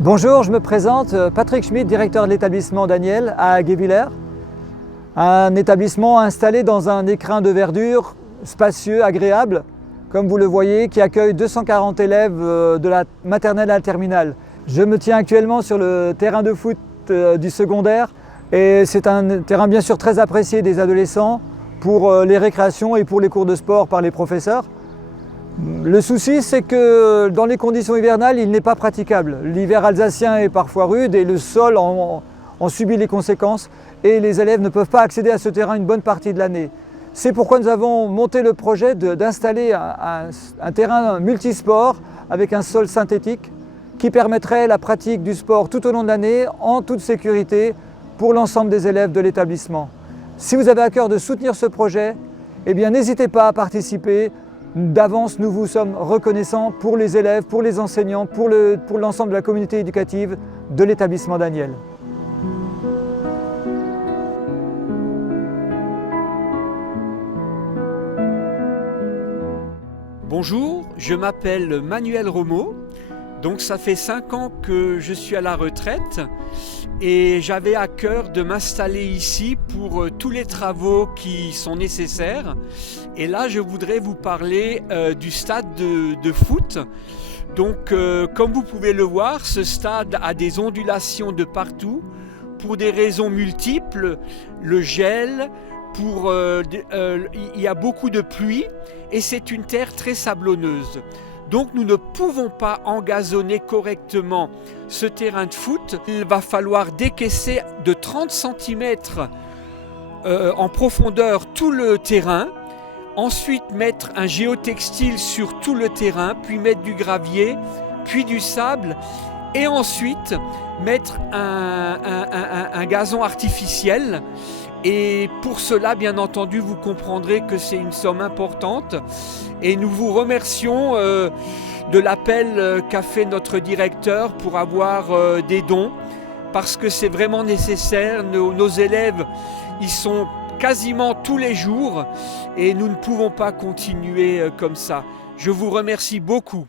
Bonjour, je me présente, Patrick Schmitt, directeur de l'établissement Daniel à Guebwiller. Un établissement installé dans un écrin de verdure spacieux, agréable, comme vous le voyez, qui accueille 240 élèves de la maternelle à la terminale. Je me tiens actuellement sur le terrain de foot du secondaire et c'est un terrain bien sûr très apprécié des adolescents pour les récréations et pour les cours de sport par les professeurs. Le souci, c'est que dans les conditions hivernales, il n'est pas praticable. L'hiver alsacien est parfois rude et le sol en subit les conséquences et les élèves ne peuvent pas accéder à ce terrain une bonne partie de l'année. C'est pourquoi nous avons monté le projet d'installer un terrain multisport avec un sol synthétique qui permettrait la pratique du sport tout au long de l'année en toute sécurité pour l'ensemble des élèves de l'établissement. Si vous avez à cœur de soutenir ce projet, eh bien n'hésitez pas à participer. D'avance, nous vous sommes reconnaissants pour les élèves, pour les enseignants, pour l'ensemble de la communauté éducative de l'établissement Daniel. Bonjour, je m'appelle Manuel Romo. Donc ça fait 5 ans que je suis à la retraite et j'avais à cœur de m'installer ici pour tous les travaux qui sont nécessaires. Et là, je voudrais vous parler du stade de foot. Donc comme vous pouvez le voir, ce stade a des ondulations de partout pour des raisons multiples. Le gel, il y a beaucoup de pluie et c'est une terre très sablonneuse. Donc nous ne pouvons pas engazonner correctement ce terrain de foot. Il va falloir décaisser de 30 cm en profondeur tout le terrain, ensuite mettre un géotextile sur tout le terrain, puis mettre du gravier, puis du sable, et ensuite mettre un gazon artificiel. Et pour cela, bien entendu, vous comprendrez que c'est une somme importante. Et nous vous remercions de l'appel qu'a fait notre directeur pour avoir des dons, parce que c'est vraiment nécessaire. Nos élèves, ils sont quasiment tous les jours et nous ne pouvons pas continuer comme ça. Je vous remercie beaucoup.